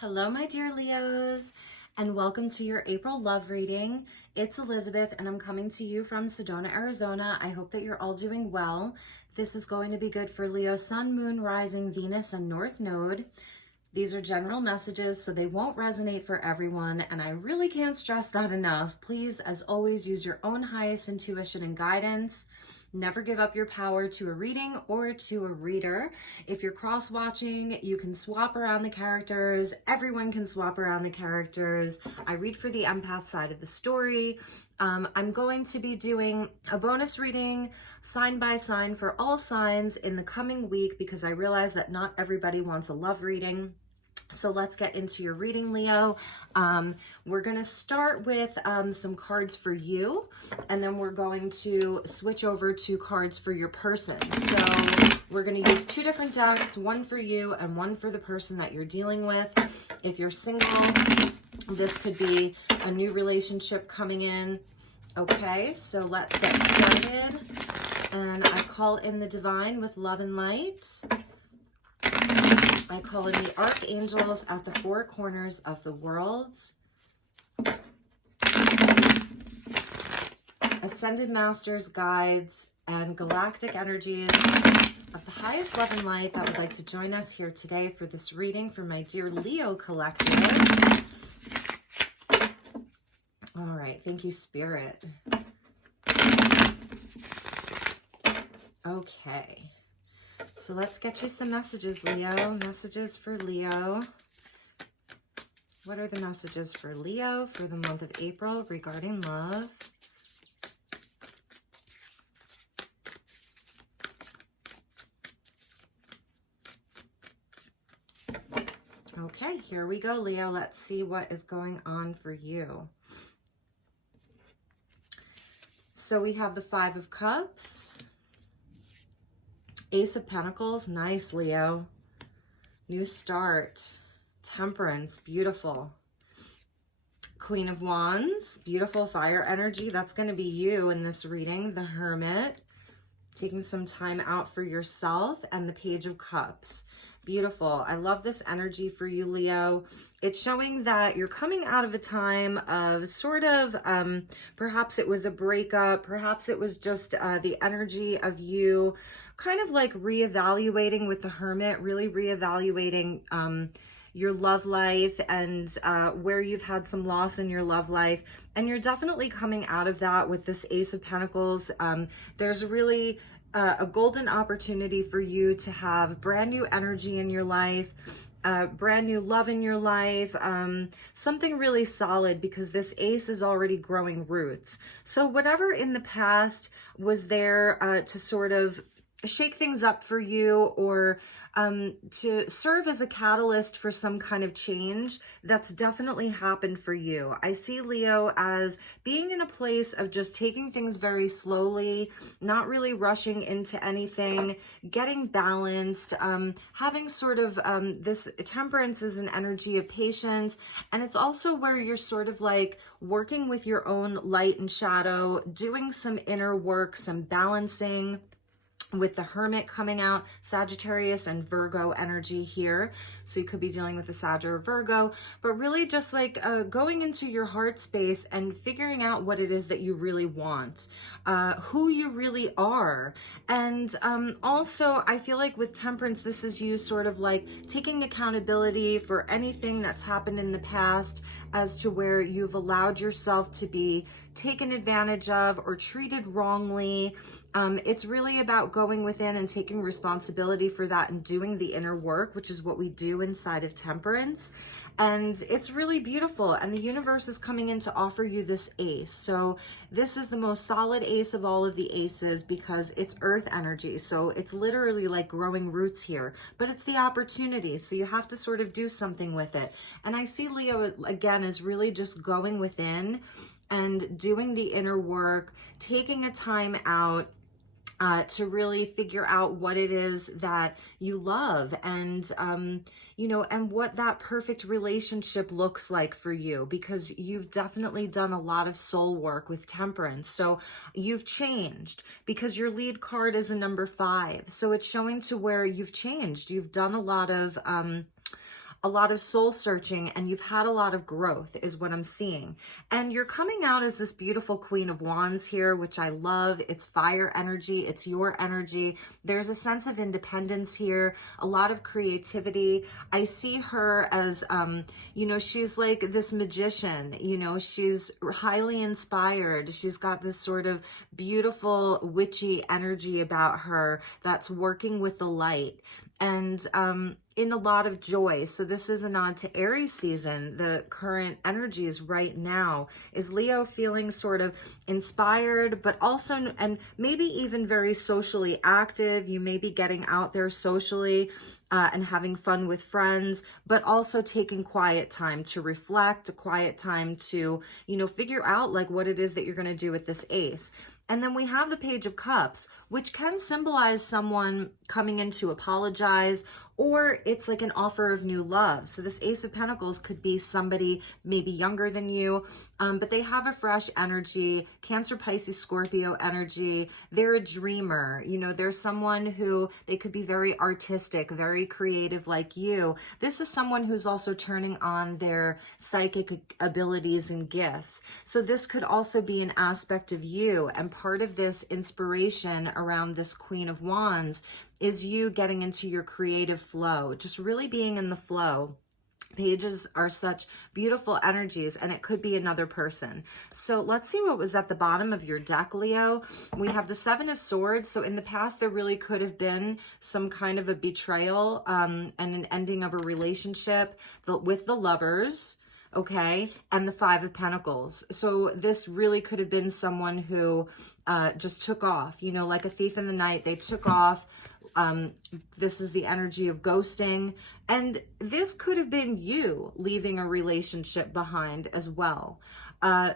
Hello, my dear Leos, and welcome to your April love reading. It's Elizabeth, and I'm coming to you from Sedona, Arizona. I hope that you're all doing well. This is going to be good for Leo, Sun, Moon, Rising, Venus, and North Node. These are general messages, so they won't resonate for everyone, and I really can't stress that enough. Please, as always, use your own highest intuition and guidance. Never give up your power to a reading or to a reader. If you're cross-watching, you can swap around the characters. Everyone can swap around the characters. I read for the empath side of the story. I'm going to be doing a bonus reading sign by sign for all signs in the coming week because I realize that not everybody wants a love reading. So let's get into your reading, Leo. We're going to start with some cards for you, and then we're going to switch over to cards for your person. So we're going to use two different decks, one for you and one for the person that you're dealing with. If you're single, this could be a new relationship coming in. Okay, so let's get started. And I call in the divine with love and light. I call in the archangels at the four corners of the world. Ascended masters, guides, and galactic energies of the highest love and light that would like to join us here today for this reading for my dear Leo collective. All right, thank you, Spirit. Okay. So let's get you some messages, Leo. Messages for Leo. What are the messages for Leo for the month of April regarding love? Okay, here we go, Leo. Let's see what is going on for you. So we have the Five of Cups. Ace of Pentacles, nice, Leo. New start. Temperance, beautiful. Queen of Wands, beautiful fire energy. That's going to be you in this reading. The Hermit, taking some time out for yourself. And the Page of Cups, beautiful. I love this energy for you, Leo. It's showing that you're coming out of a time of sort of, perhaps it was a breakup. Perhaps it was just the energy of you kind of like reevaluating with the Hermit, really reevaluating your love life and where you've had some loss in your love life. And you're definitely coming out of that with this Ace of Pentacles. There's really a golden opportunity for you to have brand new energy in your life, brand new love in your life, something really solid, because this ace is already growing roots. So whatever in the past was there to sort of shake things up for you, or to serve as a catalyst for some kind of change, that's definitely happened for you. I see Leo as being in a place of just taking things very slowly, not really rushing into anything, getting balanced, having sort of this temperance is an energy of patience. And it's also where you're sort of like working with your own light and shadow, doing some inner work, some balancing, with the Hermit coming out, Sagittarius and Virgo energy here. So you could be dealing with a Sag or Virgo, but really just like going into your heart space and figuring out what it is that you really want, who you really are. And also I feel like with Temperance, this is you sort of like taking accountability for anything that's happened in the past as to where you've allowed yourself to be taken advantage of or treated wrongly. It's really about going within and taking responsibility for that and doing the inner work, which is what we do inside of Temperance. And it's really beautiful. And the universe is coming in to offer you this ace. So this is the most solid ace of all of the aces because it's earth energy. So it's literally like growing roots here, but it's the opportunity. So you have to sort of do something with it. And I see Leo again as really just going within and doing the inner work, taking a time out to really figure out what it is that you love and, you know, and what that perfect relationship looks like for you, because you've definitely done a lot of soul work with Temperance. So you've changed because your lead card is a number 5. So it's showing to where you've changed. You've done a lot of, a lot of soul searching, and you've had a lot of growth is what I'm seeing. And you're coming out as this beautiful Queen of Wands here, which I love. It's fire energy. It's your energy. There's a sense of independence here, a lot of creativity. I see her as, you know, she's like this magician, you know, she's highly inspired. She's got this sort of beautiful witchy energy about her that's working with the light, and in a lot of joy. So this is a nod to Aries season. The current energies right now is Leo feeling sort of inspired, but also, and maybe even very socially active. You may be getting out there socially and having fun with friends, but also taking quiet time to reflect, a quiet time to, you know, figure out like what it is that you're going to do with this ace. And then we have the Page of Cups, which can symbolize someone coming in to apologize, or it's like an offer of new love. So this Ace of Pentacles could be somebody maybe younger than you, but they have a fresh energy, Cancer, Pisces, Scorpio energy. They're a dreamer. You know, they're someone who, they could be very artistic, very creative like you. This is someone who's also turning on their psychic abilities and gifts. So this could also be an aspect of you, and part of this inspiration around this Queen of Wands is you getting into your creative flow, just really being in the flow. Pages are such beautiful energies, and it could be another person. So let's see what was at the bottom of your deck, Leo. We have the Seven of Swords. So in the past, there really could have been some kind of a betrayal and an ending of a relationship with the Lovers. Okay, and the Five of Pentacles. So this really could have been someone who just took off, you know, like a thief in the night. They took off. This is the energy of ghosting. And this could have been you leaving a relationship behind as well.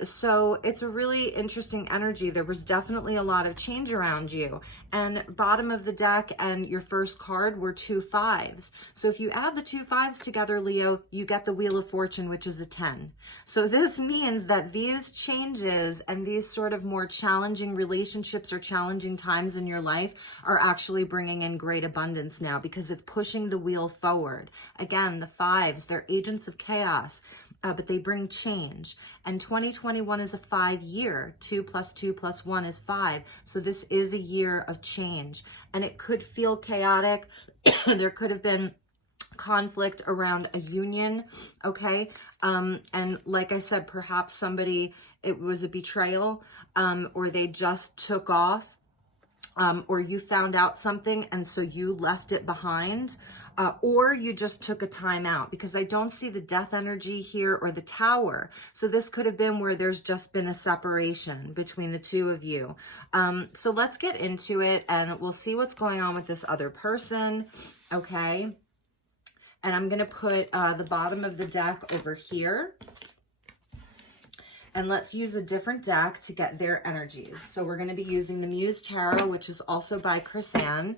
So it's a really interesting energy. There was definitely a lot of change around you. And bottom of the deck and your first card were 2 5s. So if you add the 2 5s together, Leo, you get the Wheel of Fortune, which is a 10. So this means that these changes and these sort of more challenging relationships or challenging times in your life are actually bringing in great abundance now, because it's pushing the wheel forward. Again, the 5s, they're agents of chaos. But they bring change. And 2021 is a 5-year. 2 + 2 + 1 is 5. So this is a year of change. And it could feel chaotic. There could have been conflict around a union, okay? And like I said, perhaps somebody, it was a betrayal, or they just took off, or you found out something and so you left it behind. Or you just took a time out, because I don't see the death energy here or the Tower. So this could have been where there's just been a separation between the two of you. So let's get into it, and we'll see what's going on with this other person, okay? And I'm going to put the bottom of the deck over here. And let's use a different deck to get their energies. So we're going to be using the Muse Tarot, which is also by Chris Ann.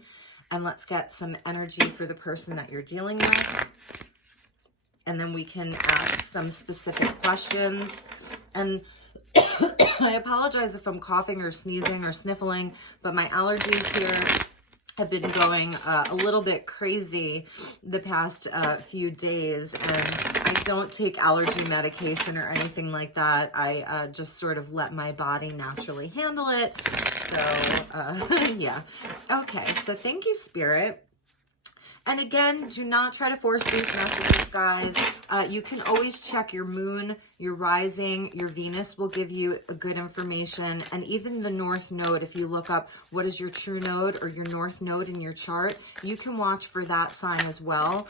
And let's get some energy for the person that you're dealing with. And then we can ask some specific questions. And I apologize if I'm coughing or sneezing or sniffling, but my allergies here have been going a little bit crazy the past few days. And I don't take allergy medication or anything like that. I just sort of let my body naturally handle it. So, yeah. Okay, so thank you, Spirit. And again, do not try to force these messages, guys. You can always check your moon, your rising, your Venus will give you a good information. And even the North Node, if you look up what is your true node or your North Node in your chart, you can watch for that sign as well.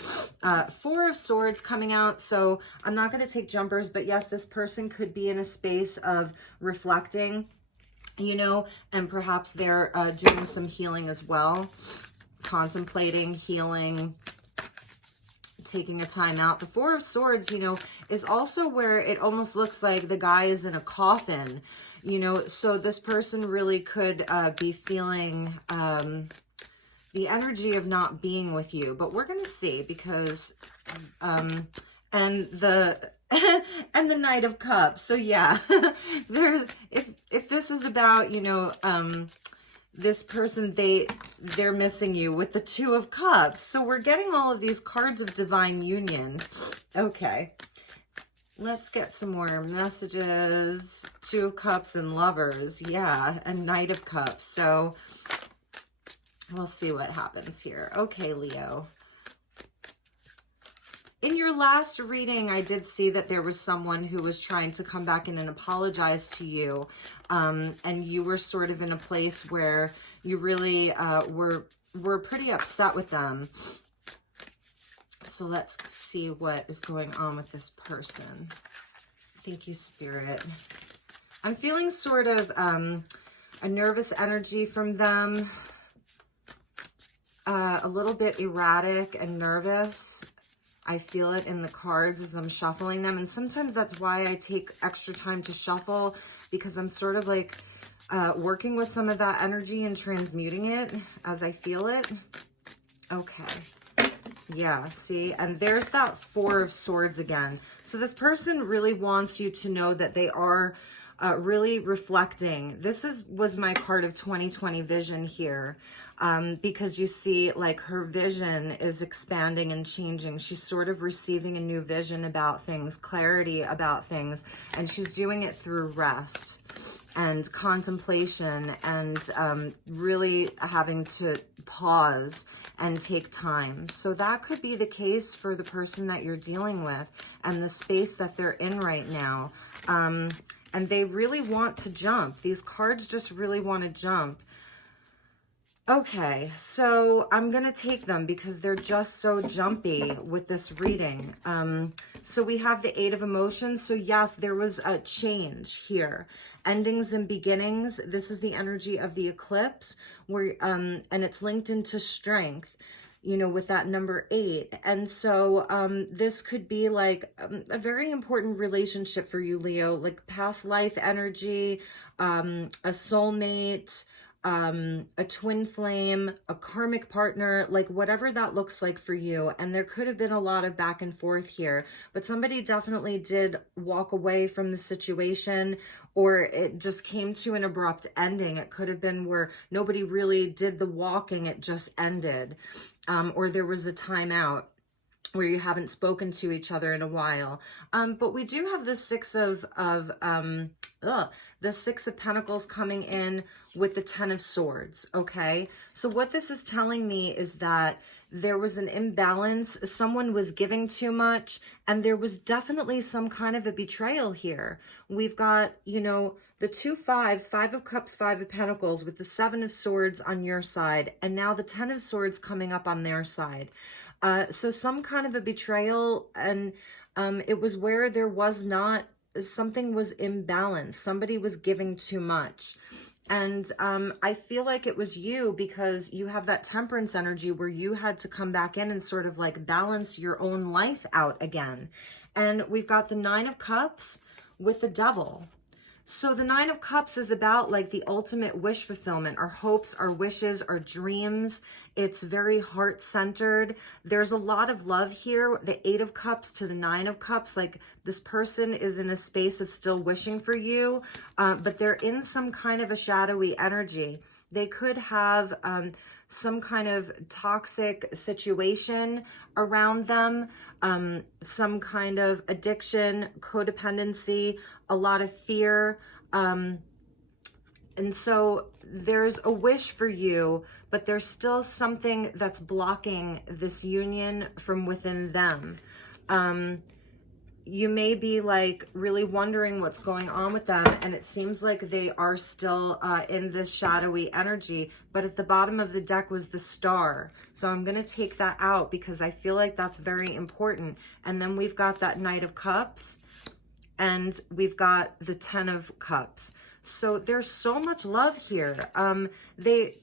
4 of Swords coming out. So I'm not going to take jumpers, but yes, this person could be in a space of reflecting, you know, and perhaps they're doing some healing as well. Contemplating, healing, taking a time out. The 4 of Swords, you know, is also where it almost looks like the guy is in a coffin, you know, so this person really could be feeling the energy of not being with you. But we're going to see, because, and the and the Knight of Cups. So yeah, there's, if this is about, you know, this person, they're missing you with the Two of Cups. So we're getting all of these cards of divine union. Okay. Let's get some more messages. Two of Cups and Lovers. Yeah, and Knight of Cups. So we'll see what happens here. Okay, Leo. In your last reading, I did see that there was someone who was trying to come back in and apologize to you. And you were sort of in a place where you really were pretty upset with them. So let's see what is going on with this person. Thank you, Spirit. I'm feeling sort of a nervous energy from them. A little bit erratic and nervous. I feel it in the cards as I'm shuffling them. And sometimes that's why I take extra time to shuffle, because I'm sort of like working with some of that energy and transmuting it as I feel it. Okay. Yeah, see? And there's that Four of Swords again. So this person really wants you to know that they are really reflecting. This was my card of 2020 vision here. Because you see, like, her vision is expanding and changing. She's sort of receiving a new vision about things, clarity about things, and she's doing it through rest and contemplation and really having to pause and take time. So that could be the case for the person that you're dealing with and the space that they're in right now. And they really want to jump. These cards just really want to jump. Okay, so I'm going to take them because they're just so jumpy with this reading. So we have the Eight of Emotions. So yes, there was a change here. Endings and beginnings. This is the energy of the eclipse, where and it's linked into strength, you know, with that number 8. And so this could be like a very important relationship for you, Leo, like past life energy, a soulmate, a twin flame, a karmic partner, like whatever that looks like for you. And there could have been a lot of back and forth here, but somebody definitely did walk away from the situation, or it just came to an abrupt ending. It could have been where nobody really did the walking, it just ended. Or there was a timeout where you haven't spoken to each other in a while. But we do have the Six of Pentacles coming in with the Ten of Swords, okay? So what this is telling me is that there was an imbalance, someone was giving too much, and there was definitely some kind of a betrayal here. We've got, you know, the two fives, Five of Cups, Five of Pentacles, with the Seven of Swords on your side, and now the Ten of Swords coming up on their side. So some kind of a betrayal, and it was where there was not, something was imbalanced. Somebody was giving too much. And I feel like it was you, because you have that Temperance energy where you had to come back in and sort of like balance your own life out again. And we've got the Nine of Cups with the Devil. So the Nine of Cups is about like the ultimate wish fulfillment, our hopes, our wishes, our dreams. It's very heart-centered. There's a lot of love here. The Eight of Cups to the Nine of Cups, like this person is in a space of still wishing for you, but they're in some kind of a shadowy energy. They could have some kind of toxic situation around them, some kind of addiction, codependency, a lot of fear. And so there's a wish for you, but there's still something that's blocking this union from within them. You may be like really wondering what's going on with them, and it seems like they are still in this shadowy energy, but at the bottom of the deck was the Star. So I'm going to take that out because I feel like that's very important. And then we've got that Knight of Cups, and we've got the Ten of Cups. So there's so much love here. They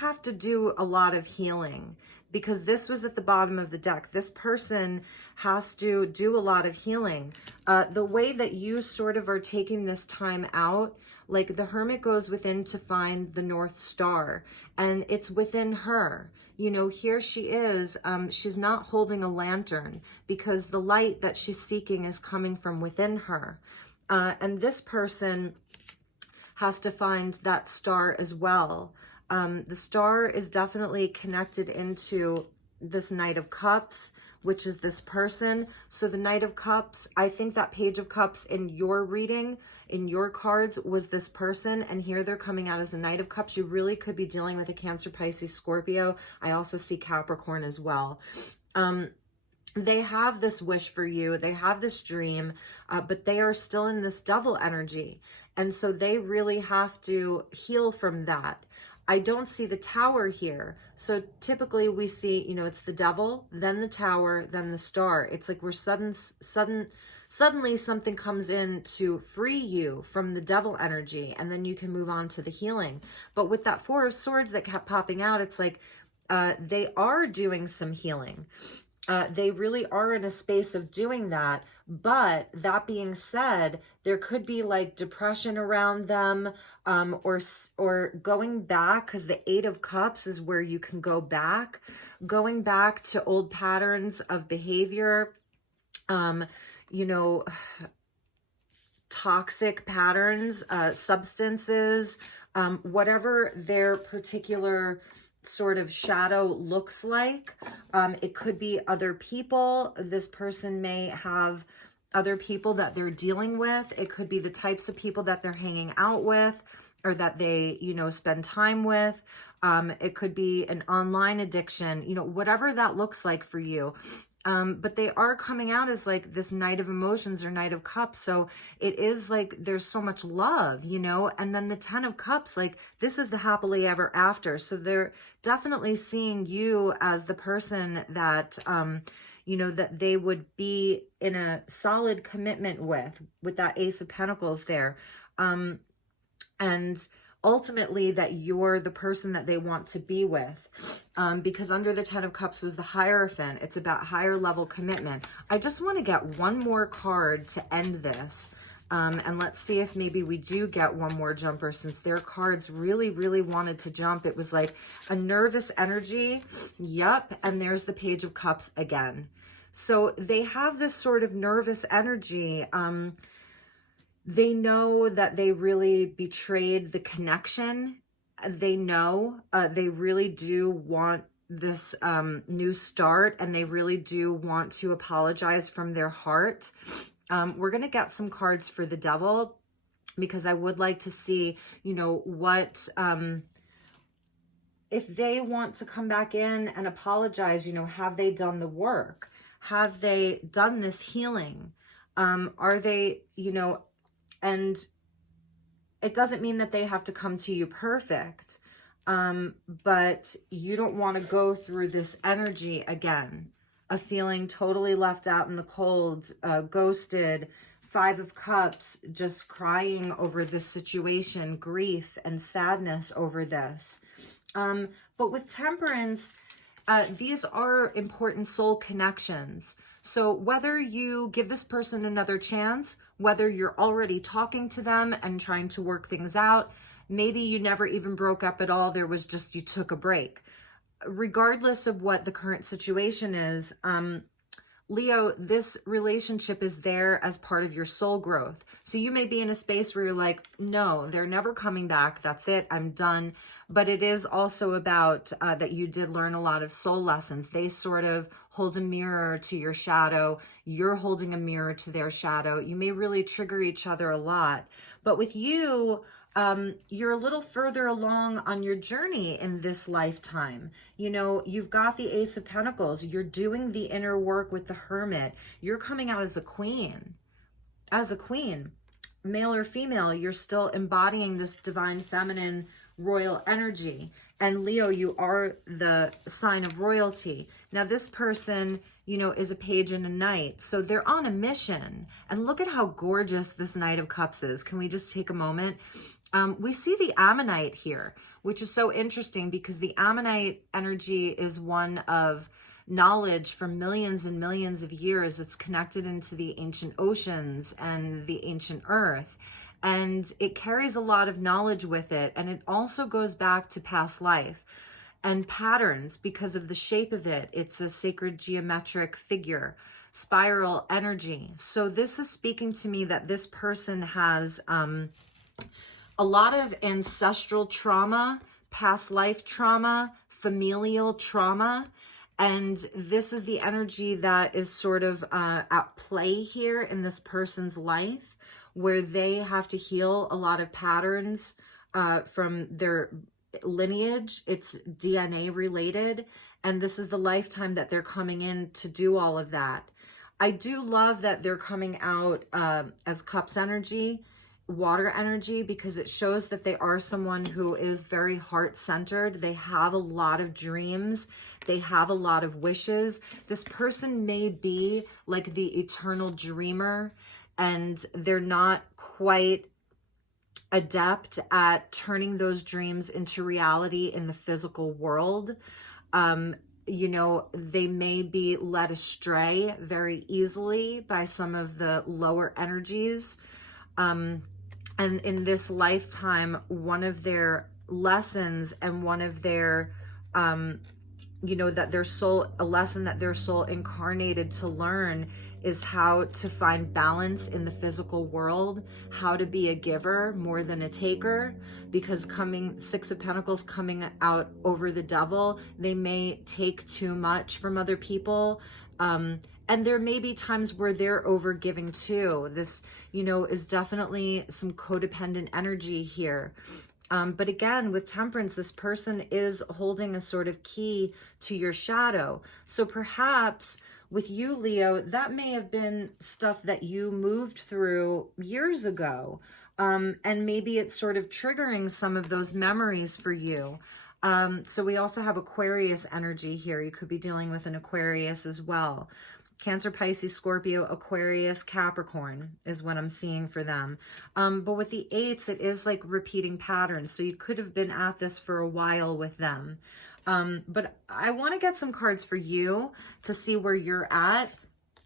have to do a lot of healing, because this was at the bottom of the deck. This person has to do a lot of healing. The way that you sort of are taking this time out, like the Hermit goes within to find the North Star, and it's within her. You know, here she is, she's not holding a lantern, because the light that she's seeking is coming from within her. And this person has to find that star as well. The star is definitely connected into this Knight of Cups, which is this person. So the Knight of Cups, I think that Page of Cups in your reading, in your cards, was this person. And here they're coming out as a Knight of Cups. You really could be dealing with a Cancer, Pisces, Scorpio. I also see Capricorn as well. They have this wish for you. They have this dream, but they are still in this devil energy. And so they really have to heal from that. I don't see the Tower here. So typically we see, you know, it's the devil, then the Tower, then the star. It's like we're suddenly something comes in to free you from the devil energy, and then you can move on to the healing. But with that Four of Swords that kept popping out, it's like they are doing some healing. They really are in a space of doing that. But that being said, there could be like depression around them, or going back, because the Eight of Cups is where you can go back, going back to old patterns of behavior, you know, toxic patterns, substances, whatever their particular sort of shadow looks like. It could be other people. This person may have other people that they're dealing with. It could be the types of people that they're hanging out with, or that they, you know, spend time with. It could be an online addiction, you know, whatever that looks like for you. But they are coming out as like this Knight of Emotions or Knight of Cups. So it is like there's so much love, you know, and then the Ten of Cups, like this is the happily ever after. So they're definitely seeing you as the person that, you know, that they would be in a solid commitment with that Ace of Pentacles there. And ultimately that you're the person that they want to be with, because under the Ten of Cups was the Hierophant. It's about higher level commitment. I just want to get one more card to end this, and let's see if maybe we do get one more jumper, since their cards really wanted to jump. It was like a nervous energy. Yep. And there's the Page of Cups again. So they have this sort of nervous energy. They know that they really betrayed the connection. They know they really do want this new start, and they really do want to apologize from their heart. We're going to get some cards for the Devil, because I would like to see, you know, what, if they want to come back in and apologize, you know, have they done the work? Have they done this healing? Are they, you know, and it doesn't mean that they have to come to you perfect, but you don't want to go through this energy again of feeling totally left out in the cold, ghosted, Five of Cups, just crying over this situation, grief and sadness over this. But with Temperance, these are important soul connections. So whether you give this person another chance, whether you're already talking to them and trying to work things out, maybe you never even broke up at all, there was just, you took a break. Regardless of what the current situation is, Leo, this relationship is there as part of your soul growth. So you may be in a space where you're like, no, they're never coming back. That's it. I'm done. But it is also about that you did learn a lot of soul lessons. They sort of hold a mirror to your shadow. You're holding a mirror to their shadow. You may really trigger each other a lot. But with you, you're a little further along on your journey in this lifetime. You know, you've got the Ace of Pentacles. You're doing the inner work with the Hermit. You're coming out as a queen. As a queen, male or female, you're still embodying this divine feminine royal energy. And Leo, you are the sign of royalty. Now this person, you know, is a page and a knight. So they're on a mission. And look at how gorgeous this Knight of Cups is. Can we just take a moment? We see the Ammonite here, which is so interesting because the Ammonite energy is one of knowledge for millions and millions of years. It's connected into the ancient oceans and the ancient earth. And it carries a lot of knowledge with it. And it also goes back to past life and patterns because of the shape of it. It's a sacred geometric figure, spiral energy. So this is speaking to me that this person has a lot of ancestral trauma, past life trauma, familial trauma. And this is the energy that is sort of at play here in this person's life, where they have to heal a lot of patterns from their lineage. It's DNA related. And this is the lifetime that they're coming in to do all of that. I do love that they're coming out as Cups energy, water energy, because it shows that they are someone who is very heart-centered. They have a lot of dreams. They have a lot of wishes. This person may be like the eternal dreamer, and they're not quite adept at turning those dreams into reality in the physical world. You know, they may be led astray very easily by some of the lower energies. And in this lifetime, one of their lessons and one of their, you know, that their soul, a lesson that their soul incarnated to learn is how to find balance in the physical world, how to be a giver more than a taker, because Six of Pentacles coming out over the Devil, they may take too much from other people. And there may be times where they're over giving too. This, you know, is definitely some codependent energy here. But again, with Temperance, this person is holding a sort of key to your shadow. So perhaps with you, Leo, that may have been stuff that you moved through years ago. And maybe it's sort of triggering some of those memories for you. So we also have Aquarius energy here. You could be dealing with an Aquarius as well. Cancer, Pisces, Scorpio, Aquarius, Capricorn is what I'm seeing for them. But with the eights, it is like repeating patterns. So you could have been at this for a while with them. But I want to get some cards for you to see where you're at,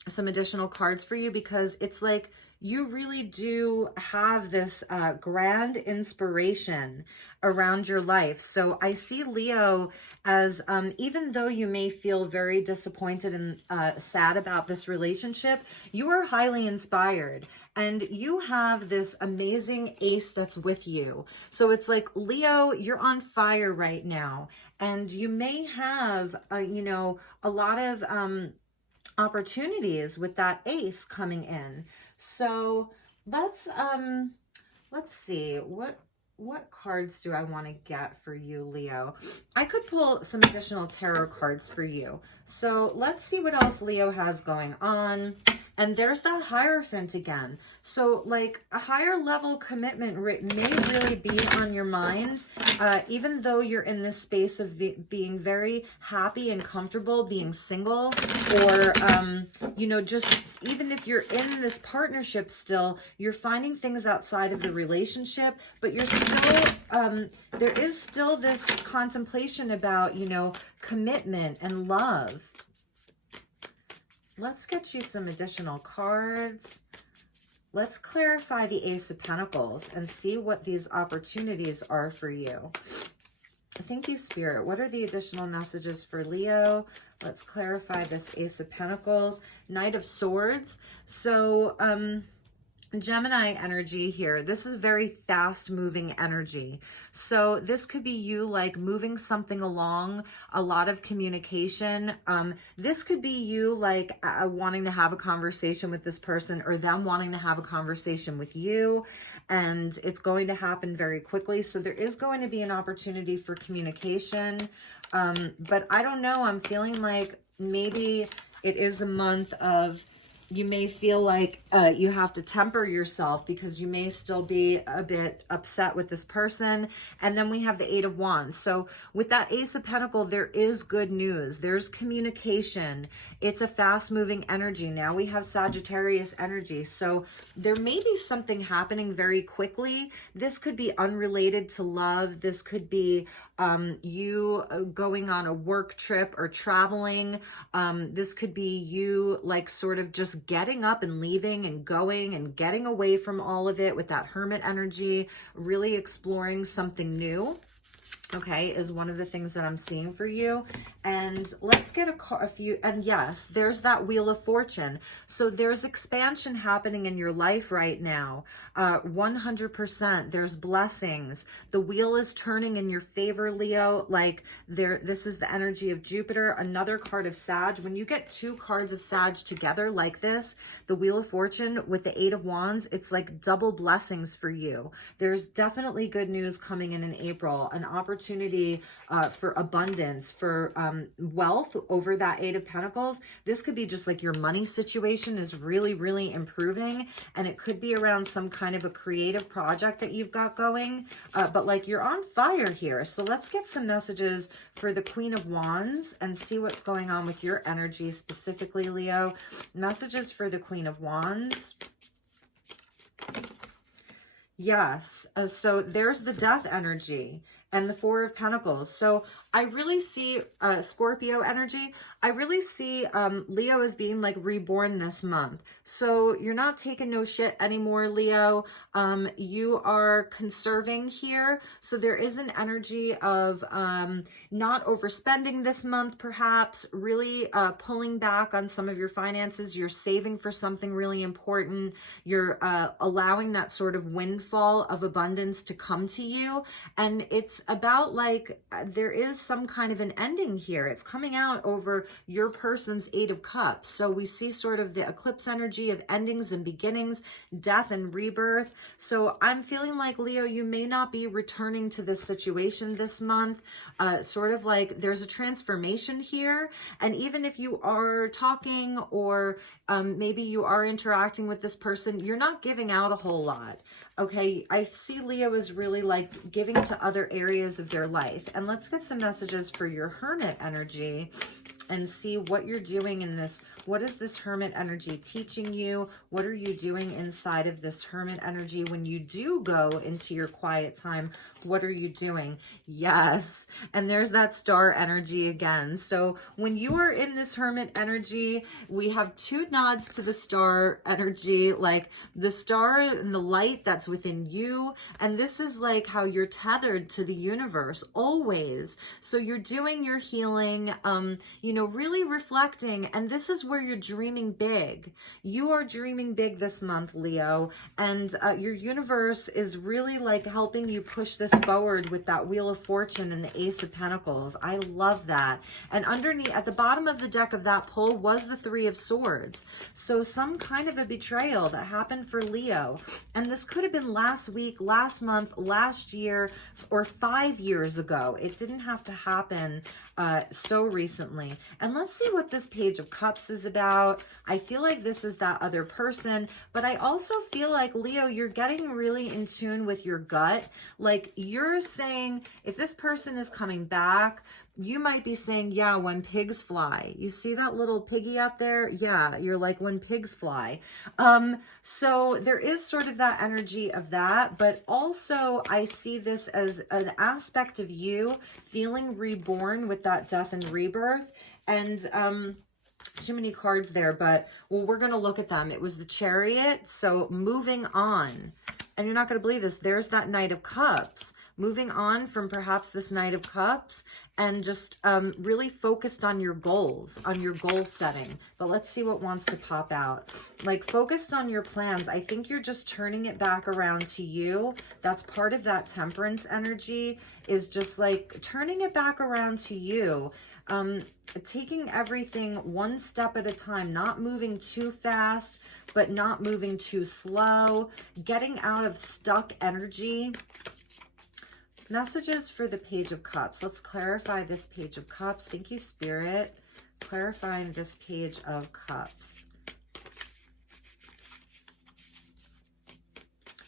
some additional cards for you, because it's like you really do have this grand inspiration around your life. So I see Leo as, even though you may feel very disappointed and sad about this relationship, you are highly inspired. And you have this amazing ace that's with you. So it's like, Leo, you're on fire right now. And you may have, you know, a lot of opportunities with that ace coming in. So let's see, what cards do I want to get for you, Leo? I could pull some additional tarot cards for you. So let's see what else Leo has going on. And there's that Hierophant again. So like a higher level commitment may really be on your mind, even though you're in this space of being very happy and comfortable being single, or, you know, just even if you're in this partnership still, you're finding things outside of the relationship, but you're still, there is still this contemplation about, you know, commitment and love. Let's get you some additional cards. Let's clarify the Ace of Pentacles and see what these opportunities are for you. Thank you, Spirit. What are the additional messages for Leo? Let's clarify this Ace of Pentacles. Knight of Swords. So, Gemini energy here. This is very fast moving energy. So this could be you like moving something along, a lot of communication. This could be you like wanting to have a conversation with this person, or them wanting to have a conversation with you. And it's going to happen very quickly. So there is going to be an opportunity for communication. But I don't know. I'm feeling like maybe it is a month of, you may feel like you have to temper yourself because you may still be a bit upset with this person. And then we have the Eight of Wands. So with that Ace of Pentacles, there is good news. There's communication. It's a fast moving energy. Now we have Sagittarius energy. So there may be something happening very quickly. This could be unrelated to love. This could be you going on a work trip or traveling. This could be you like sort of just getting up and leaving and going and getting away from all of it with that Hermit energy, really exploring something new. okay, is one of the things that I'm seeing for you. And let's get a few, and yes, there's that Wheel of Fortune. So there's expansion happening in your life right now. 100%, there's blessings. The wheel is turning in your favor, Leo. Like this is the energy of Jupiter. Another card of Sag. When you get two cards of Sag together like this, the Wheel of Fortune with the Eight of Wands, it's like double blessings for you. There's definitely good news coming in April, an opportunity for abundance, for wealth over that Eight of Pentacles. This could be just like your money situation is really, really improving, and it could be around some kind of a creative project that you've got going, but like you're on fire here. So let's get some messages for the Queen of Wands and see what's going on with your energy specifically, Leo. Messages for the Queen of Wands. Yes, so there's the Death energy and the Four of Pentacles. So I really see Scorpio energy. I really see Leo as being like reborn this month. So you're not taking no shit anymore, Leo. You are conserving here. So there is an energy of not overspending this month, perhaps, really pulling back on some of your finances. You're saving for something really important. You're allowing that sort of windfall of abundance to come to you. And it's about like, there is some kind of an ending here. It's coming out over your person's Eight of Cups. So we see sort of the eclipse energy of endings and beginnings, death and rebirth. So I'm feeling like, Leo, you may not be returning to this situation this month. Sort of like there's a transformation here. And even if you are talking or maybe you are interacting with this person, you're not giving out a whole lot. Okay, I see Leo is really like giving to other areas of their life. And let's get some messages for your Hermit energy and see what you're doing in this. What is this Hermit energy teaching you? What are you doing inside of this Hermit energy when you do go into your quiet time? What are you doing? Yes. And there's that Star energy again. So when you are in this Hermit energy, we have two nods to the Star energy, like the star and the light that's within you. And this is like how you're tethered to the universe always. So you're doing your healing, you know, really reflecting. And this is where you're dreaming big. You are dreaming big this month, Leo. And your universe is really like helping you push this forward with that Wheel of Fortune and the Ace of Pentacles. I love that. And underneath, at the bottom of the deck of that pull was the Three of Swords. So some kind of a betrayal that happened for Leo. And this could have been last week, last month, last year, or 5 years ago. It didn't have to happen so recently. And let's see what this Page of Cups is about. I feel like this is that other person, but I also feel like, Leo, you're getting really in tune with your gut. Like you're saying, if this person is coming back, you might be saying, yeah, when pigs fly. You see that little piggy up there? Yeah, you're like, when pigs fly. So there is sort of that energy of that, but also I see this as an aspect of you feeling reborn with that death and rebirth. And too many cards there, but well, we're going to look at them. It was the Chariot. So moving on, and you're not going to believe this. There's that Knight of Cups. Moving on from perhaps this Knight of Cups and just really focused on your goals, on your goal setting. But let's see what wants to pop out. Like focused on your plans. I think you're just turning it back around to you. That's part of that Temperance energy, is just like turning it back around to you. Taking everything one step at a time, not moving too fast, but not moving too slow, getting out of stuck energy. Messages for the Page of Cups. Let's clarify this Page of Cups. Thank you, Spirit. Clarifying this Page of Cups.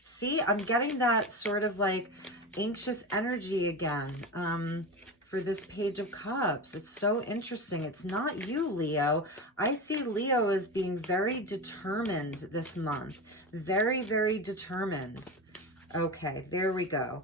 See, I'm getting that sort of like anxious energy again for this Page of Cups. It's so interesting. It's not you, Leo. I see Leo as being very determined this month. Very, very determined. Okay, there we go.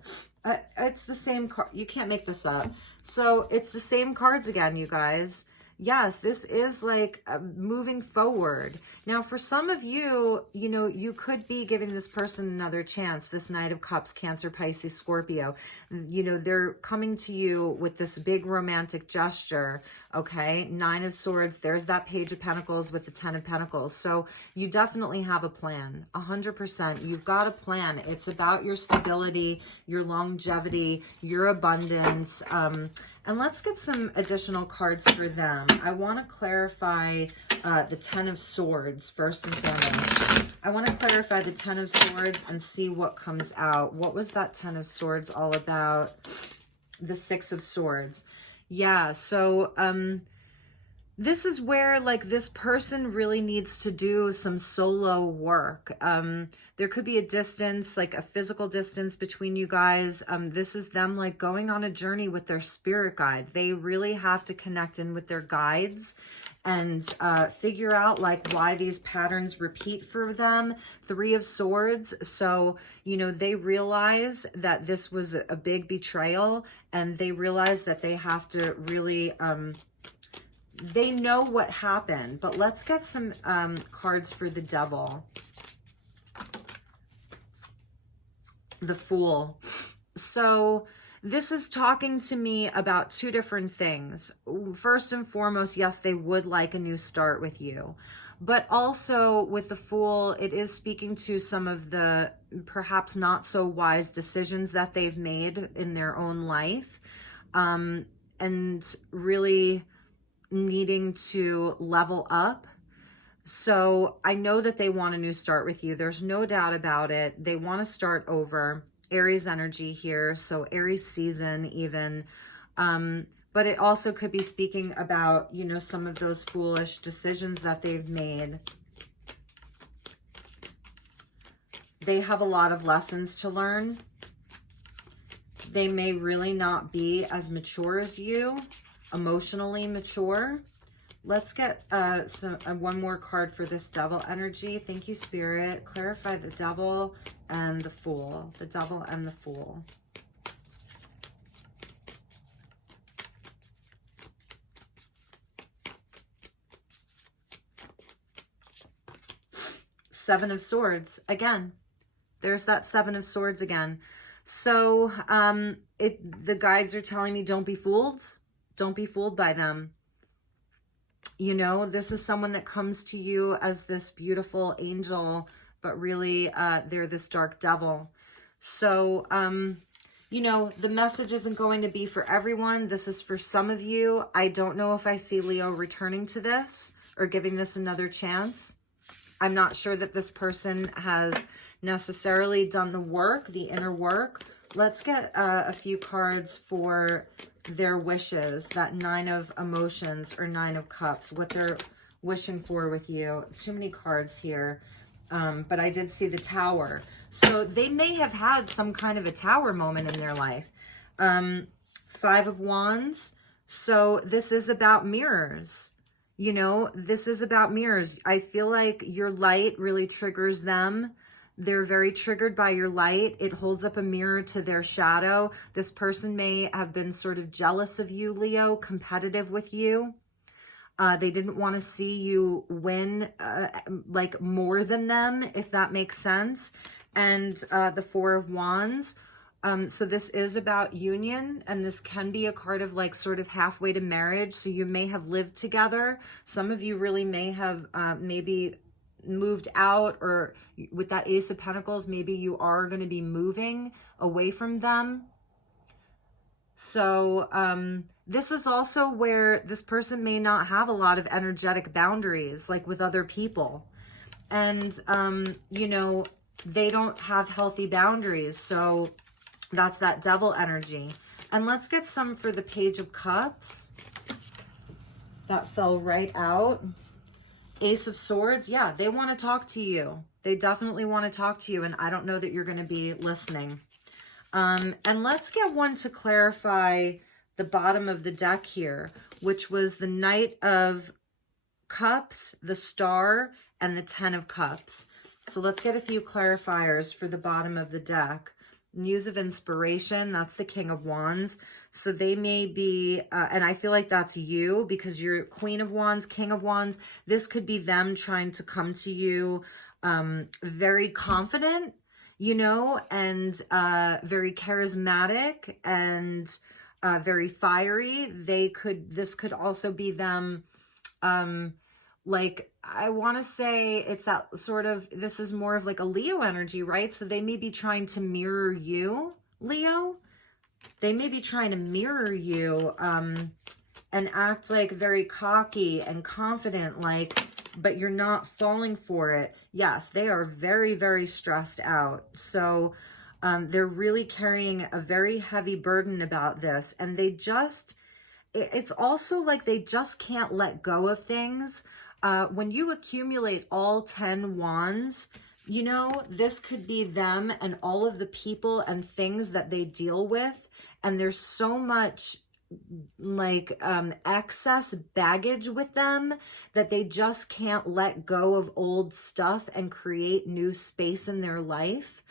It's the same card. You can't make this up. So it's the same cards again, you guys. Yes, this is like moving forward. Now, for some of you, you know, you could be giving this person another chance. This Knight of Cups, Cancer, Pisces, Scorpio, you know, they're coming to you with this big romantic gesture. Okay. Nine of Swords. There's that Page of Pentacles with the 10 of Pentacles. So you definitely have a plan. 100%. You've got a plan. It's about your stability, your longevity, your abundance. And let's get some additional cards for them. I want to clarify the 10 of Swords first and foremost. I want to clarify the 10 of Swords and see what comes out. What was that 10 of Swords all about? The 6 of Swords. Yeah, so this is where like this person really needs to do some solo work. There could be a distance, like a physical distance between you guys. This is them like going on a journey with their spirit guide. They really have to connect in with their guides and figure out like why these patterns repeat for them. 3 of Swords. So, you know, they realize that this was a big betrayal, and they realize that they have to really, they know what happened. But let's get some cards for the Devil. The Fool. So this is talking to me about two different things. First and foremost, yes, they would like a new start with you. But also with the Fool, it is speaking to some of the perhaps not so wise decisions that they've made in their own life. And really needing to level up. So I know that they want a new start with you. There's no doubt about it. They want to start over. Aries energy here. So Aries season even. But it also could be speaking about, you know, some of those foolish decisions that they've made. They have a lot of lessons to learn. They may really not be as mature as you, emotionally mature. Let's get one more card for this Devil energy. Thank you, Spirit. Clarify the Devil and the Fool. The Devil and the Fool. Seven of Swords. Again, there's that Seven of Swords again. So the guides are telling me don't be fooled. Don't be fooled by them. You know, this is someone that comes to you as this beautiful angel, but really they're this dark devil. So, you know, the message isn't going to be for everyone. This is for some of you. I don't know if I see Leo returning to this or giving this another chance. I'm not sure that this person has necessarily done the work, the inner work. Let's get a few cards for their wishes, that 9 of Emotions or 9 of Cups, what they're wishing for with you. Too many cards here, but I did see the Tower. So they may have had some kind of a Tower moment in their life. 5 of Wands. So this is about mirrors. You know, this is about mirrors. I feel like your light really triggers them. They're very triggered by your light. It holds up a mirror to their shadow. This person may have been sort of jealous of you, Leo, competitive with you. They didn't want to see you win like more than them, if that makes sense. And the 4 of Wands. So this is about union, and this can be a card of like sort of halfway to marriage. So you may have lived together. Some of you really may have maybe moved out, or with that Ace of Pentacles, maybe you are going to be moving away from them. So this is also where this person may not have a lot of energetic boundaries, like with other people. And, you know, they don't have healthy boundaries. So that's that Devil energy. And let's get some for the Page of Cups. That fell right out. Ace of Swords. Yeah, they want to talk to you. They definitely want to talk to you. And I don't know that you're going to be listening. And let's get one to clarify the bottom of the deck here, which was the Knight of Cups, the Star, and the 10 of Cups. So let's get a few clarifiers for the bottom of the deck. Muse of Inspiration, that's the King of Wands. So they may be, and I feel like that's you because you're Queen of Wands, King of Wands. This could be them trying to come to you very confident, you know, and very charismatic and very fiery. This could also be them, like, I want to say it's that sort of, this is more of like a Leo energy, right? So they may be trying to mirror you, Leo. They may be trying to mirror you and act like very cocky and confident, like, but you're not falling for it. Yes, they are very, very stressed out. So they're really carrying a very heavy burden about this. And they just, it's also like they just can't let go of things. When you accumulate all 10 wands, you know, this could be them and all of the people and things that they deal with. And there's so much like excess baggage with them that they just can't let go of old stuff and create new space in their life.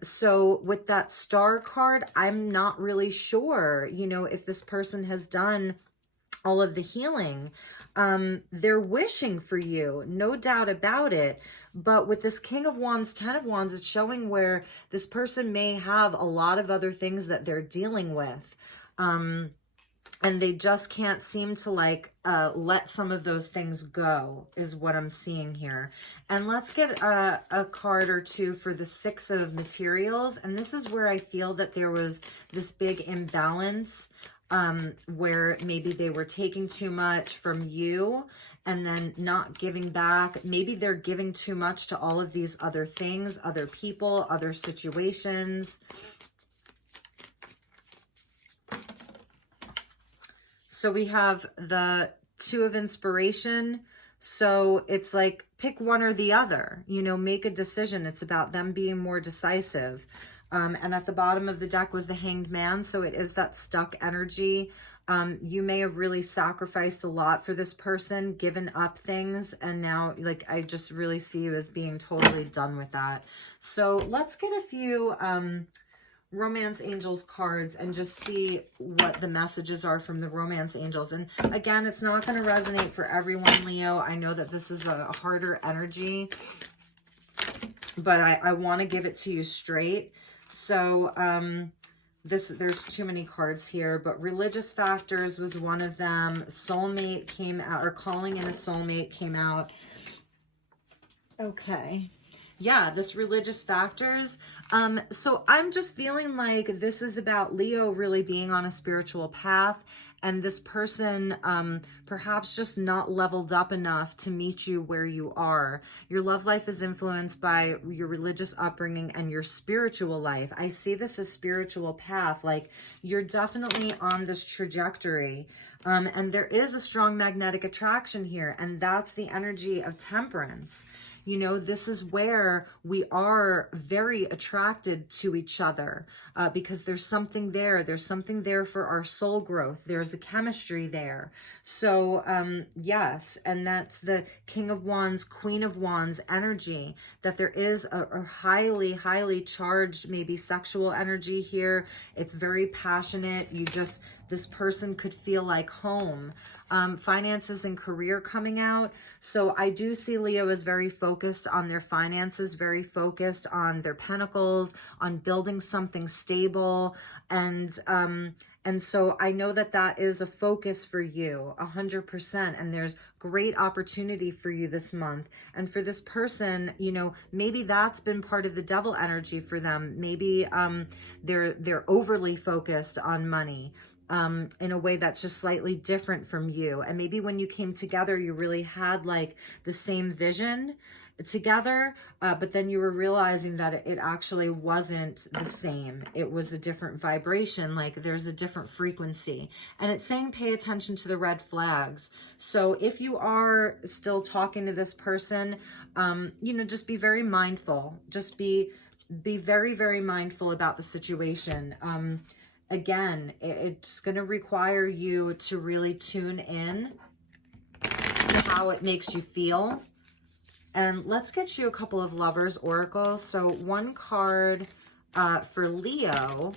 So with that Star card, I'm not really sure, you know, if this person has done all of the healing. They're wishing for you, no doubt about it. But with this King of Wands, 10 of Wands, it's showing where this person may have a lot of other things that they're dealing with. And they just can't seem to like let some of those things go is what I'm seeing here. And let's get a card or two for the Six of Materials. And this is where I feel that there was this big imbalance where maybe they were taking too much from you and then not giving back. Maybe they're giving too much to all of these other things, other people, other situations. So we have the Two of Inspiration. So it's like pick one or the other, you know, make a decision. It's about them being more decisive. And at the bottom of the deck was the Hanged Man. So it is that stuck energy. You may have really sacrificed a lot for this person, given up things. And now, like, I just really see you as being totally done with that. So let's get a few Romance Angels cards and just see what the messages are from the Romance Angels. And again, it's not going to resonate for everyone, Leo. I know that this is a harder energy, but I want to give it to you straight. So there's too many cards here, but religious factors was one of them. Soulmate came out, or calling in a soulmate came out. Okay. Yeah, this religious factors. So I'm just feeling like this is about Leo really being on a spiritual path, and this person perhaps just not leveled up enough to meet you where you are. Your love life is influenced by your religious upbringing and your spiritual life. I see this as spiritual path, like you're definitely on this trajectory. And there is a strong magnetic attraction here, and that's the energy of Temperance. You know, this is where we are very attracted to each other because there's something there. There's something there for our soul growth. There's a chemistry there. So, yes, and that's the King of Wands, Queen of Wands energy, that there is a highly, highly charged, maybe sexual energy here. It's very passionate. This person could feel like home. Finances and career coming out. So I do see Leo is very focused on their finances, very focused on their pentacles, on building something stable. And so I know that that is a focus for you 100%. And there's great opportunity for you this month. And for this person, you know, maybe that's been part of the devil energy for them. Maybe they're overly focused on money. In a way that's just slightly different from you. And maybe when you came together, you really had like the same vision together, but then you were realizing that it actually wasn't the same. It was a different vibration, like there's a different frequency. And it's saying pay attention to the red flags. So if you are still talking to this person, you know, just be very mindful. Just be very, very mindful about the situation. Again, it's going to require you to really tune in to how it makes you feel. And let's get you a couple of Lovers oracles. So one card for Leo.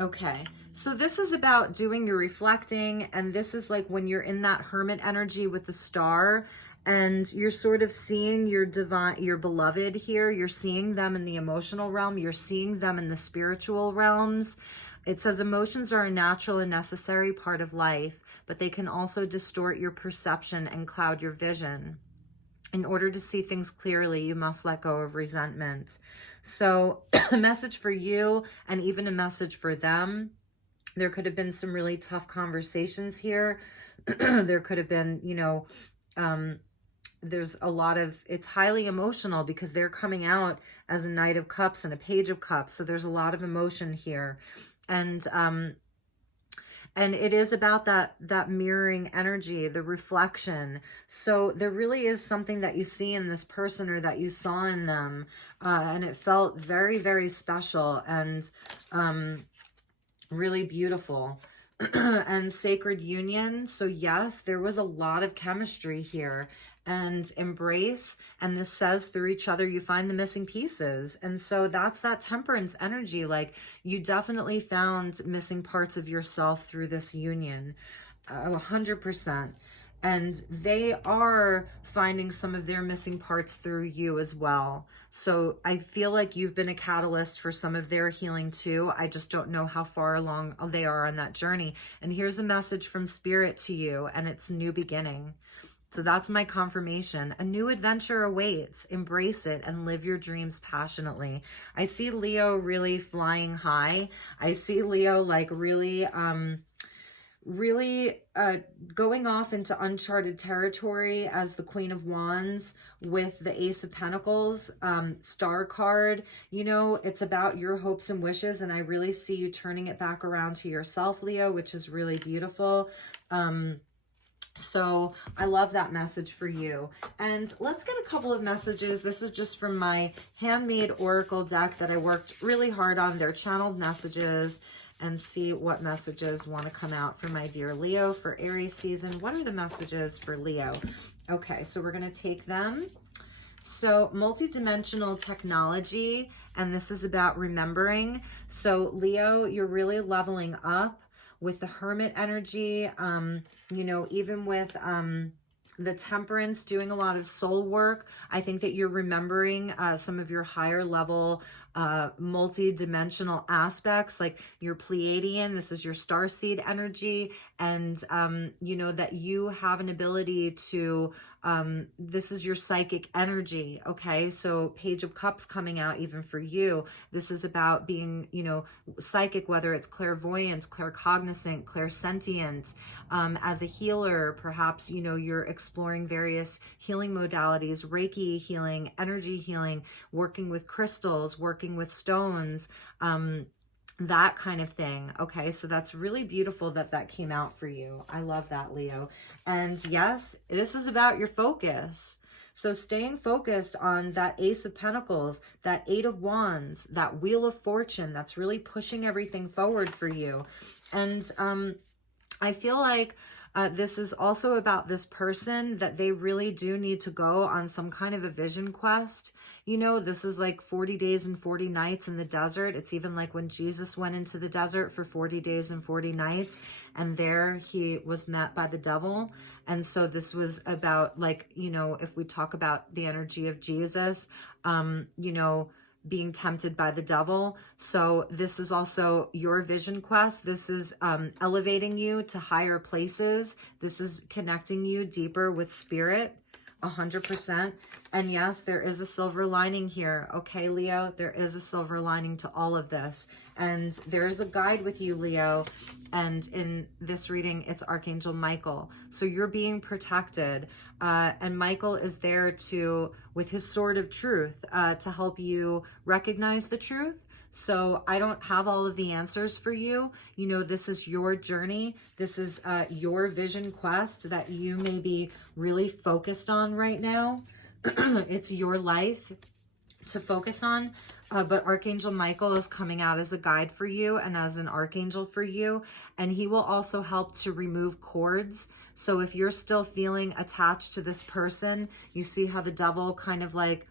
Okay, so this is about doing your reflecting, and this is like when you're in that hermit energy with the star, and you're sort of seeing your your beloved here. You're seeing them in the emotional realm. You're seeing them in the spiritual realms. It says emotions are a natural and necessary part of life, but they can also distort your perception and cloud your vision. In order to see things clearly, you must let go of resentment. So a message for you, and even a message for them. There could have been some really tough conversations here. There could have been, you know, there's a lot of, it's highly emotional because they're coming out as a Knight of Cups and a Page of Cups. So there's a lot of emotion here. And it is about that mirroring energy, the reflection. So there really is something that you see in this person, or that you saw in them, and it felt very, very special and really beautiful. And sacred union. So yes, there was a lot of chemistry here, and embrace. And this says through each other, you find the missing pieces. And so that's that temperance energy. Like, you definitely found missing parts of yourself through this union, 100%. And they are finding some of their missing parts through you as well. So I feel like you've been a catalyst for some of their healing too. I just don't know how far along they are on that journey. And here's a message from Spirit to you, and it's new beginning. So that's my confirmation. A new adventure awaits. Embrace it and live your dreams passionately. I see Leo really flying high. I see Leo like really going off into uncharted territory as the Queen of Wands with the Ace of Pentacles, Star card. You know, it's about your hopes and wishes, and I really see you turning it back around to yourself, Leo, which is really beautiful. So I love that message for you. And let's get a couple of messages. This is just from my handmade oracle deck that I worked really hard on. They're channeled messages, and see what messages want to come out for my dear Leo for Aries season. What are the messages for Leo? Okay, so we're going to take them. So multidimensional technology, and this is about remembering. So Leo, you're really leveling up with the Hermit energy, you know, even with the Temperance, doing a lot of soul work. I think that you're remembering some of your higher level multi-dimensional aspects, like your Pleiadian. This is your starseed energy, and you know that you have an ability to this is your psychic energy. Okay, so Page of Cups coming out even for you. This is about being, you know, psychic, whether it's clairvoyant, claircognizant, clairsentient. As a healer, perhaps, you know, you're exploring various healing modalities, Reiki healing, energy healing, working with crystals, working with stones, that kind of thing. Okay, so that's really beautiful that that came out for you. I love that, Leo. And yes, this is about your focus. So staying focused on that Ace of Pentacles, that Eight of Wands, that Wheel of Fortune, that's really pushing everything forward for you. And I feel like this is also about this person, that they really do need to go on some kind of a vision quest. You know, this is like 40 days and 40 nights in the desert. It's even like when Jesus went into the desert for 40 days and 40 nights, and there he was met by the devil. And so this was about, like, you know, if we talk about the energy of Jesus, you know, being tempted by the devil. So this is also your vision quest. This is elevating you to higher places. This is connecting you deeper with Spirit, 100%. And yes, there is a silver lining here. Okay, Leo, there is a silver lining to all of this. And there's a guide with you, Leo. And in this reading, it's Archangel Michael. So you're being protected. And Michael is there to, with his sword of truth, to help you recognize the truth. So I don't have all of the answers for you. You know, this is your journey. This is your vision quest that you may be really focused on right now. It's your life to focus on. But Archangel Michael is coming out as a guide for you and as an archangel for you. And he will also help to remove cords. So if you're still feeling attached to this person, you see how the devil kind of like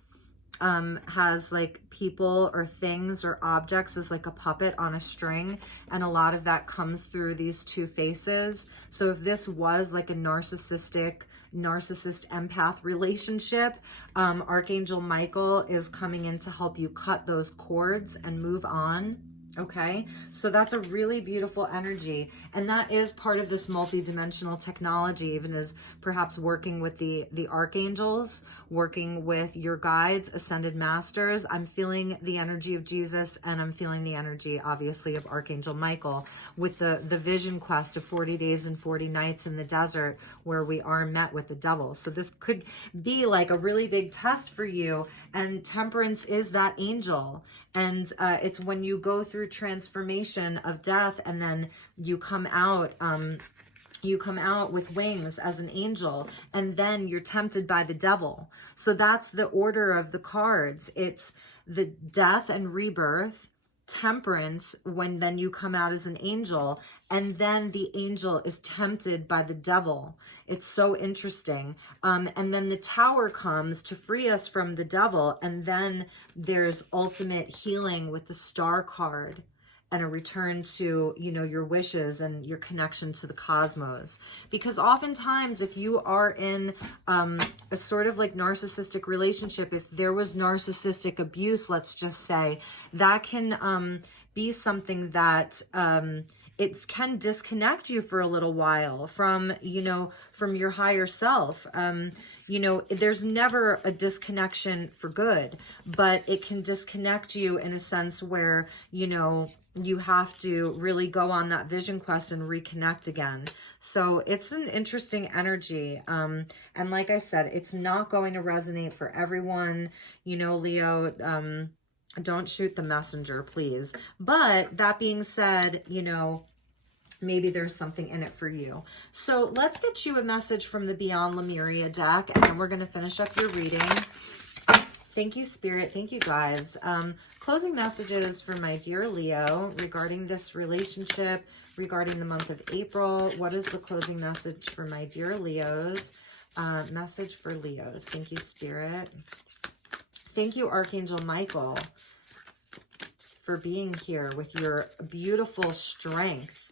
has like people or things or objects as like a puppet on a string. And a lot of that comes through these two faces. So if this was like a narcissist empath relationship, Archangel Michael is coming in to help you cut those cords and move on. Okay, so that's a really beautiful energy, and that is part of this multi-dimensional technology, even as perhaps working with the archangels, working with your guides, ascended masters. I'm feeling the energy of Jesus, and I'm feeling the energy, obviously, of Archangel Michael with the vision quest of 40 days and 40 nights in the desert, where we are met with the devil. So this could be like a really big test for you, and Temperance is that angel. And it's when you go through transformation of death, and then you come out with wings as an angel, and then you're tempted by the devil. So that's the order of the cards. It's the death and rebirth, Temperance, when then you come out as an angel, and then the angel is tempted by the devil. It's so interesting. And then the Tower comes to free us from the devil, and then there's ultimate healing with the Star card, and a return to, you know, your wishes and your connection to the cosmos. Because oftentimes, if you are in a sort of like narcissistic relationship, if there was narcissistic abuse, let's just say, that can be something that it can disconnect you for a little while from, you know, from your higher self. You know, there's never a disconnection for good, but it can disconnect you in a sense where, you know, you have to really go on that vision quest and reconnect again. So it's an interesting energy. And like I said, it's not going to resonate for everyone. You know, Leo, don't shoot the messenger, please. But that being said, you know, maybe there's something in it for you. So let's get you a message from the Beyond Lemuria deck, and then we're going to finish up your reading. Thank you, Spirit. Thank you, guides. Closing messages for my dear Leo regarding this relationship, regarding the month of April. What is the closing message for my dear Leos? Message for Leos. Thank you, Spirit. Thank you, Archangel Michael, for being here with your beautiful strength.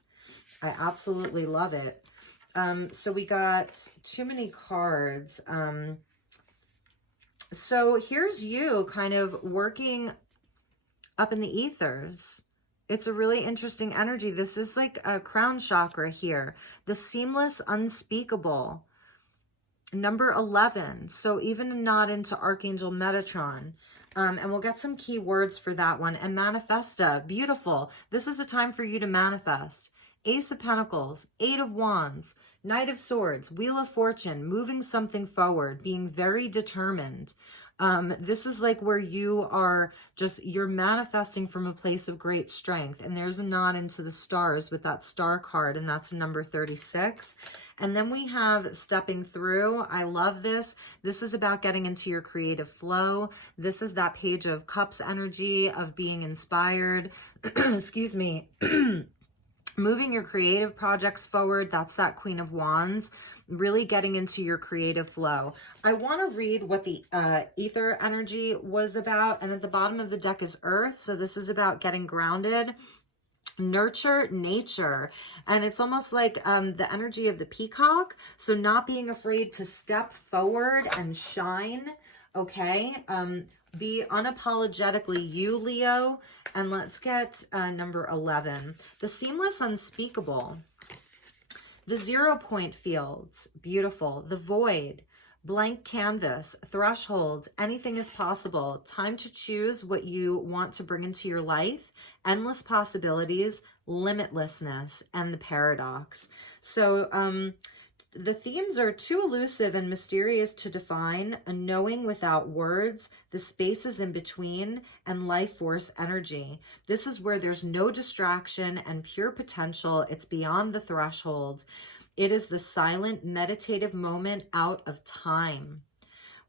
I absolutely love it. So we got too many cards. So here's you kind of working up in the ethers. It's a really interesting energy. This is like a crown chakra here. The seamless, unspeakable. Number 11. So even a nod into Archangel Metatron. And we'll get some key words for that one. And Manifesta. Beautiful. This is a time for you to manifest. Ace of Pentacles, Eight of Wands, Knight of Swords, Wheel of Fortune, moving something forward, being very determined. This is like where you are just, you're manifesting from a place of great strength. And there's a nod into the stars with that star card, and that's number 36. And then we have stepping through. I love this. This is about getting into your creative flow. This is that Page of Cups energy of being inspired. Excuse me. Moving your creative projects forward. That's that Queen of Wands. Really getting into your creative flow. I want to read what the ether energy was about. And at the bottom of the deck is Earth. So this is about getting grounded. Nurture nature. And it's almost like the energy of the peacock. So not being afraid to step forward and shine. Okay. Be unapologetically you, Leo. And let's get number 11. The seamless unspeakable. The 0 point fields. Beautiful. The void. Blank canvas. Threshold. Anything is possible. Time to choose what you want to bring into your life. Endless possibilities. Limitlessness. And the paradox. So, the themes are too elusive and mysterious to define, a knowing without words, the spaces in between, and life force energy. This is where there's no distraction and pure potential. It's beyond the threshold. It is the silent, meditative moment out of time.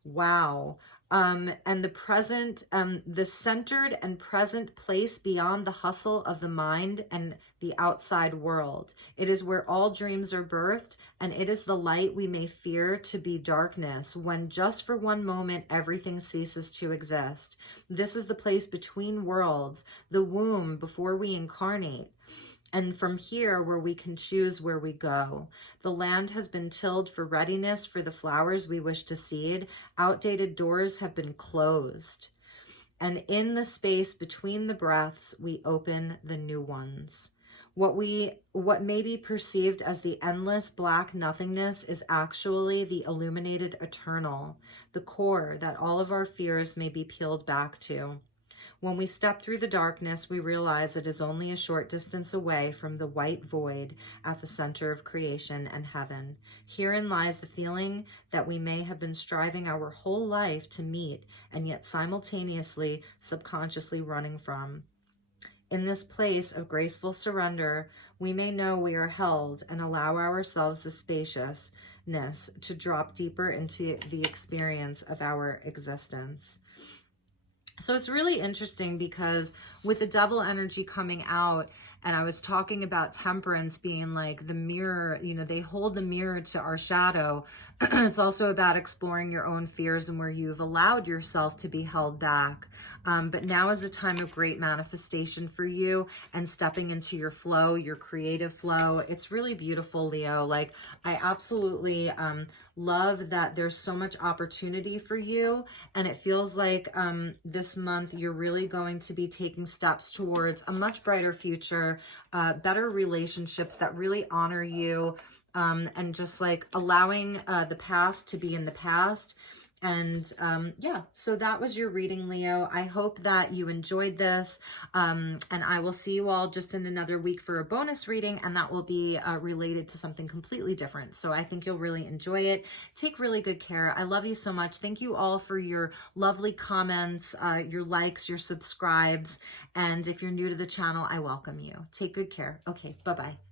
Wow. and the present, the centered and present place beyond the hustle of the mind and the outside world. It is where all dreams are birthed, and it is the light we may fear to be darkness, when just for one moment everything ceases to exist. This is the place between worlds, the womb before we incarnate. And from here, where we can choose where we go. The land has been tilled for readiness for the flowers we wish to seed. Outdated doors have been closed. And in the space between the breaths, we open the new ones. What may be perceived as the endless black nothingness is actually the illuminated eternal, the core that all of our fears may be peeled back to. When we step through the darkness, we realize it is only a short distance away from the white void at the center of creation and heaven. Herein lies the feeling that we may have been striving our whole life to meet, and yet simultaneously, subconsciously running from. In this place of graceful surrender, we may know we are held and allow ourselves the spaciousness to drop deeper into the experience of our existence. So it's really interesting because with the devil energy coming out, and I was talking about temperance being like the mirror, you know, they hold the mirror to our shadow. It's also about exploring your own fears and where you've allowed yourself to be held back. But now is a time of great manifestation for you and stepping into your flow, your creative flow. It's really beautiful, Leo. Like, I absolutely love that there's so much opportunity for you. And it feels like this month you're really going to be taking steps towards a much brighter future, better relationships that really honor you, and just like allowing the past to be in the past. And yeah, so that was your reading, Leo. I hope that you enjoyed this. And I will see you all just in another week for a bonus reading, and that will be related to something completely different. So I think you'll really enjoy it. Take really good care. I love you so much. Thank you all for your lovely comments, your likes, your subscribes. And if you're new to the channel, I welcome you. Take good care. Okay, bye-bye.